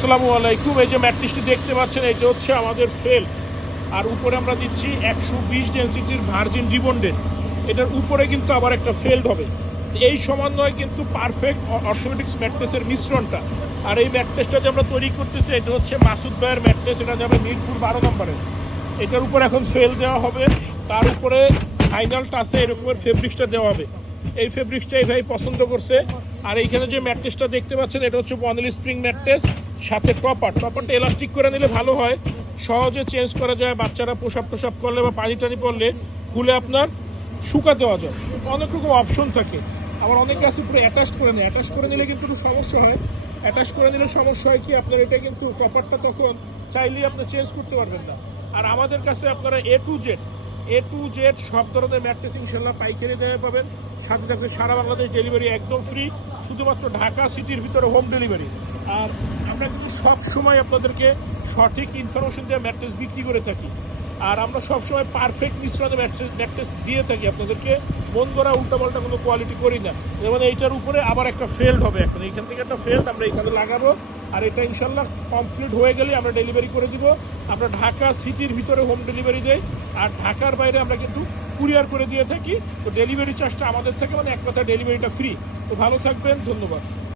আসসালামু আলাইকুম। এই যে ম্যাট্রিক্সটি দেখতে পাচ্ছেন, এটা হচ্ছে আমাদের ফেল। আর উপরে আমরা দিচ্ছি 120 ডেন্সিটির ভার্জিন রিবন্ডেড। এটার উপরে কিন্তু আবার একটা ফেল্ড হবে। এই সমন্বয় কিন্তু পারফেক্ট অর্থোপেডিক্স ম্যাট্রেসের মিশ্রণটা। আর এই ম্যাট্রেসটা যে আমরা তৈরি করতেছি, এটা হচ্ছে মাসুদ ভাইয়ের ম্যাট্রেস। এটা যাবে মিরপুর 12 নম্বরে। এটার উপর এখন ফেল দেওয়া হবে, তার উপরে ফাইনাল টাচে এরকমের ফেব্রিক্সটা দেওয়া হবে। এই ফেব্রিক্সটা এই ভাই পছন্দ করছে। আর এইখানে যে ম্যাট্রেসটা দেখতে পাচ্ছেন, এটা হচ্ছে বনেল স্প্রিং ম্যাট্রেস, সাথে টপারটা এলাস্টিক করে নিলে ভালো হয়, সহজে চেঞ্জ করা যায়। বাচ্চারা প্রসাব করলে বা পানি টানি পড়লে খুলে আপনার শুকা দেওয়া যায়। অনেক রকম অপশন থাকে। আবার অনেকে আছে পুরো অ্যাটাচ করে নেয়। অ্যাটাচ করে নিলে কিন্তু একটু সমস্যা হয়। অ্যাটাচ করে নিলে সমস্যা হয় কি, আপনার এটা কিন্তু টপারটা তখন চাইলেই আপনি চেঞ্জ করতে পারবেন না। আর আমাদের কাছে আপনারা এ টু জেড সব ধরনের ম্যাট্রেস ইনশাল্লাহ পাইকারি দামে পাবেন। সাথে থাকবে সারা বাংলাদেশ ডেলিভারি একদম ফ্রি, শুধুমাত্র ঢাকা সিটির ভিতরে হোম ডেলিভারি। আর আমরা কিন্তু সব সময় আপনাদেরকে সঠিক ইনফরমেশন দিয়ে ম্যাট্রেস বিক্রি করে থাকি। আর আমরা সবসময় পারফেক্ট মিশ্রণে ম্যাট্রেস দিয়ে থাকি আপনাদেরকে। মন ধরা উল্টাপাল্টা কোনো কোয়ালিটি করি না। যেমন এইটার উপরে আবার একটা ফেল্ড হবে, এখন এইখান থেকে একটা ফেল্ড আমরা এইখানে লাগাবো। আর এটা ইনশাল্লাহ কমপ্লিট হয়ে গেলে আমরা ডেলিভারি করে দিব। আমরা ঢাকা সিটির ভিতরে হোম ডেলিভারি দেই। আর ঢাকার বাইরে আমরা কিন্তু কুরিয়ার করে দিয়ে থাকি। তো ডেলিভারি চার্জটা আমাদের থেকে, মানে এক কথা ডেলিভারিটা ফ্রি। তো ভালো থাকবেন, ধন্যবাদ।